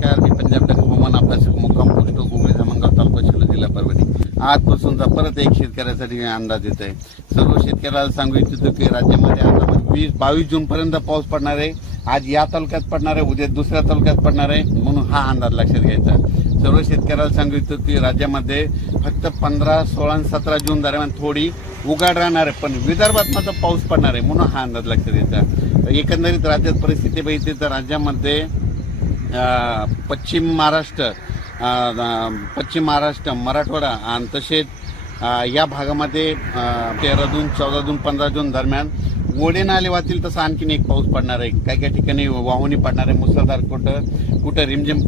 नमस्कार, मी पंजाब डक हवामान अभ्यासक मुक्काम पोस्ट गुगळी धामणगाव तालुका शिल्लक जिल्हा परभणी. आजपासूनचा परत एक शेतकऱ्यासाठी अंदाज येत आहे. सर्व शेतकऱ्याला सांगू इच्छितो की राज्यामध्ये आता 22 जून पर्यंत पाऊस पडणार आहे. आज या तालुक्यात पडणार आहे, उद्या दुसऱ्या तालुक्यात पडणार आहे, म्हणून हा अंदाज लक्षात घ्यायचा. सर्व शेतकऱ्याला सांगू इच्छितो की राज्यामध्ये फक्त 15, 16 आणि 17 जून दरम्यान थोडी उघाड राहणार आहे, पण विदर्भात मात्र पाऊस पडणार आहे, म्हणून हा अंदाज लक्षात घ्यायचा. एकंदरीत राज्यात परिस्थिती बघितली तर राज्यामध्ये पश्चिम महाराष्ट्र, मराठवाडा आणि तसेच या भागामध्ये 13 जून, 14 जून, 15 जून दरम्यान ओढे नाले वाहतील तसं आणखीन एक पाऊस पडणार आहे. काही काही ठिकाणी वाहुणी पडणार आहे, मुसळधार, कुठं रिमझिम,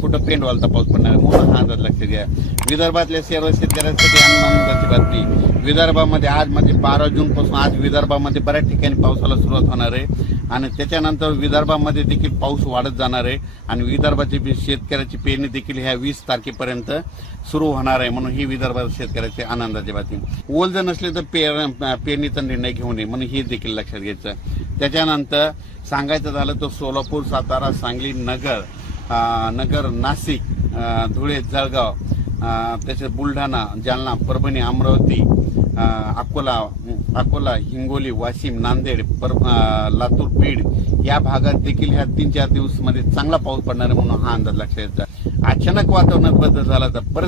कुठं पेंड वालता पाऊस पडणार आहे, म्हणून हा अंदाज लक्षात घ्या. विदर्भातल्या सर्व शेतकऱ्यांसाठी आनंदाची बातमी. विदर्भामध्ये आज 12 जून पासून आज विदर्भामध्ये बऱ्याच ठिकाणी पावसाला सुरुवात होणार आहे आणि त्याच्यानंतर विदर्भामध्ये देखील पाऊस वाढत जाणार आहे आणि विदर्भाची शेतकऱ्याची पेरणी देखील ह्या 20 तारखेपर्यंत सुरू होणार आहे, म्हणून ही विदर्भात शेतकऱ्याची आनंदाची बातमी. ओल जर नसले तर पेरणीचा निर्णय घेऊ नये, म्हणून हे देखील लक्षात घ्यायचं. त्याच्यानंतर सांगायचं झालं तर सोलापूर, सातारा, सांगली, नगर, नाशिक, धुळे, जळगाव, तसेच बुलढाणा, जालना, परभणी, अमरावती, अकोला, हिंगोली, वाशिम, नांदेड, लातूर, बीड या भागात देखील ह्या 3-4 दिवसामध्ये चांगला पाऊस पडणार आहे, म्हणून हा अंदाज लक्षात घ्यायचा. अचानक वातावरणात बदल झाला तर परत